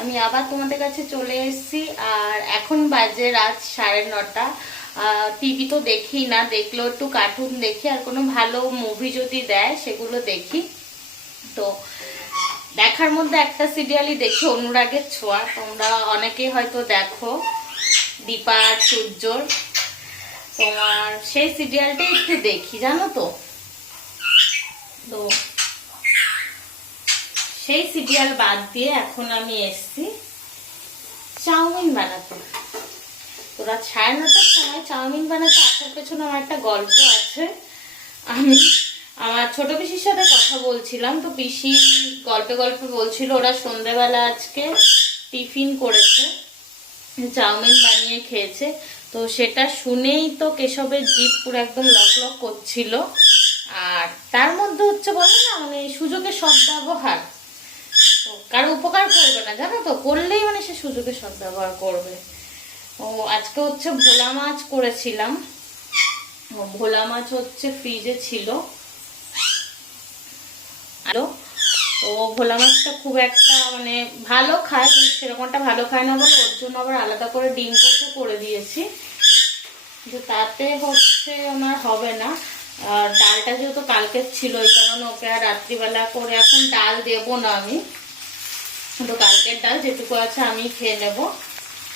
আমি আবার তোমাদের কাছে চলে এসেছি। আর এখন বাজে রাত 9:30। টিভি তো দেখি না, দেখলেও একটু কার্টুন দেখি, আর কোনো ভালো মুভি যদি দেয় সেগুলো দেখি। তো দেখার মধ্যে একটা সিরিয়ালই দেখি, অনুরাগের ছোঁয়া। তোমরা অনেকে হয়তো দেখো, দীপা আর সূর্যর। তোমার সেই সিরিয়ালটাই একটু দেখি, জানো তো। তো সেই সিরিয়াল বাদ দিয়ে এখন আমি এসছি চাউমিন বানাতে। তো রাত 9:30টার সময় চাউমিন বানাতে আসার পেছনে আমার একটা গল্প আছে। আমি আমার ছোট পিসির সাথে কথা বলছিলাম, তো পিসি গল্পে গল্পে বলছিল ওরা সন্ধ্যেবেলা আজকে টিফিন করেছে, চাউমিন বানিয়ে খেয়েছে। তো সেটা শুনেই তো কেশবের জিভ পুরো একদম লক লক করছিল। আর তার মধ্যে হচ্ছে বলে না, মানে সুযোগের সদ্ব্যবহার। তো কারো উপকার করবে না, জানো তো, করলেই মানে সে সুযোগের সদ্ব্যবহার করবে। ও আজকে হচ্ছে ভোলা মাছ করেছিলাম। ভোলা মাছ হচ্ছে ফ্রিজে ছিল। তো ভোলা মাছটা খুব একটা মানে ভালো খায়, কিন্তু সেরকমটা ভালো খায় না বলে ওর জন্য আবার আলাদা করে ডিম পোস্ত করে দিয়েছি। কিন্তু তাতে হচ্ছে ওনার হবে না। আর ডালটা যেহেতু কালকের ছিল, ওই কারণে ওকে আর রাত্রিবেলা করে এখন ডাল দেবো না আমি। তো কালকের ডাল যেটুকু আছে আমি খেয়ে নেবো।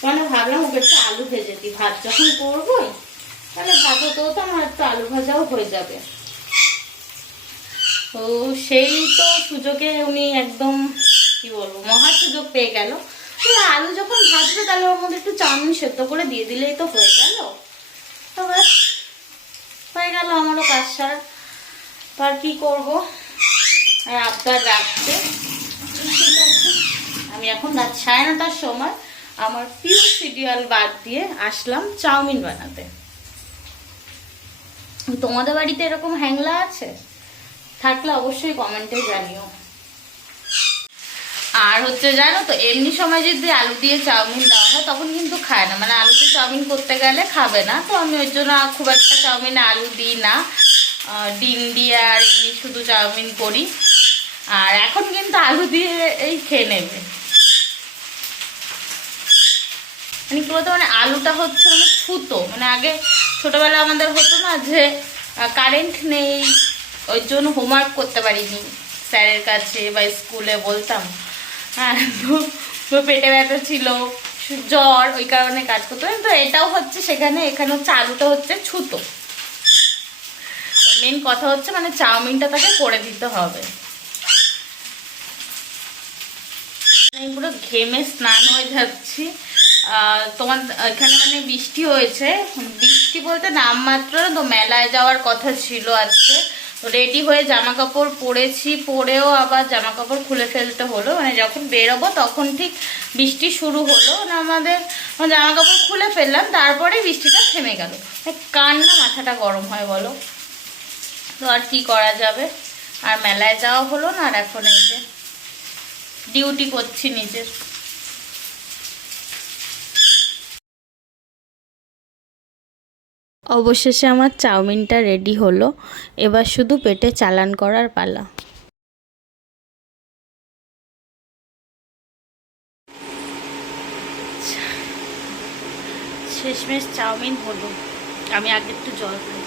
মানে ভাবলাম ওকে একটু আলু ভেজে দিই, ভাত যখন করবোই তাহলে ভাত হতেও তো আমার একটু আলু ভাজাও হয়ে যাবে। তো সেই তো সুযোগে উনি একদম কি বলবো মহা সুযোগ পেয়ে গেল। আলু যখন ভাজবে তাহলে ওর মধ্যে একটু চাউমিন সেদ্ধ করে দিয়ে দিলেই তো হয়ে গেল। তো ব্যাস হয়ে গেল আমারও কাজ সার। তো আর কি করবো, আর আবদার রাখতে। ঠিক আছে, আমি এখন রাত 9:30টার সময় আমার প্রিয় সিরিয়াল বাদ দিয়ে আসলাম চাউমিন বানাতে। তোমাদের বাড়িতে এরকম হ্যাংলা আছে? থাকলে অবশ্যই কমেন্টে জানিও। আর হচ্ছে জানো তো, এমনি সময় যদি আলু দিয়ে চাউমিন দেওয়া হয় তখন কিন্তু খায় না, মানে আলু দিয়ে চাউমিন করতে গেলে খাবে না। তো আমি ওই জন্য খুব একটা চাউমিনে আলু দিই না, ডিম দিয়ে আর এমনি শুধু চাউমিন করি। আর এখন কিন্তু আলু দিয়ে এই খেয়ে নেবে। মানে কি বলতো, মানে আলুটা হচ্ছে মানে ছুতো। মানে আগে ছোটবেলা আমাদের হতো না যে কারেন্ট নেই, ওই জন্য হোমওয়ার্ক করতে পারিনি স্যারের কাছে বা স্কুলে বলতাম। হ্যাঁ, তো পেটে ব্যথা ছিল, জ্বর, ওই কারণে কাজ করতে। তো এটাও হচ্ছে সেখানে, এখানে হচ্ছে আলুটা হচ্ছে ছুতো। মেন কথা হচ্ছে মানে চাউমিনটা তাকে করে দিতে হবে। আমি পুরো ঘেমে স্নান হয়ে যাচ্ছি। তোমার এখানে মানে বৃষ্টি হয়েছে, বৃষ্টি বলতে নামমাত্র। তো মেলায় যাওয়ার কথা ছিল আজকে, রেডি হয়ে জামা কাপড় পরেছি, পরেও আবার জামা কাপড় খুলে ফেলতে হলো। মানে যখন বেরোবো তখন ঠিক বৃষ্টি শুরু হলো, মানে আমাদের জামা কাপড় খুলে ফেললাম, তারপরে বৃষ্টিটা থেমে গেল। কার না মাথাটা গরম হয় বলো। তো আর কি করা যাবে, আর মেলায় যাওয়া হলো না। আর এখন এই যে ডিউটি করছি নিজের। অবশেষে আমার চাউমিনটা রেডি হলো, এবার শুধু পেটে চালান করার পালা। শেষমেশ চাউমিন হলো। আমি আগে একটু জল খাই।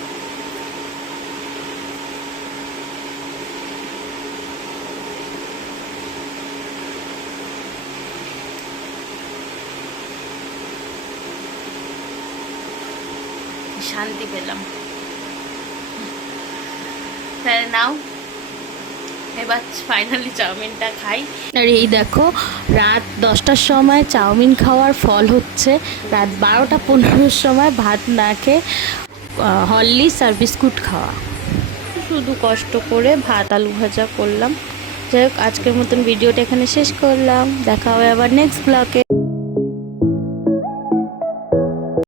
শান্তি পেলাম। তাহলে নাও, এবার ফাইনালি চাউমিনটা খাই। আর এই দেখো, রাত 10টার সময় চাউমিন খাওয়ার ফল হচ্ছে রাত 12টা-15টার সময় ভাত না খেয়ে হরলিক্স আর বিস্কুট খাওয়া। শুধু কষ্ট করে ভাত আলু ভাজা করলাম। যাই হোক, আজকের মতন ভিডিওটা এখানে শেষ করলাম। দেখা হবে আবার নেক্সট ব্লগে।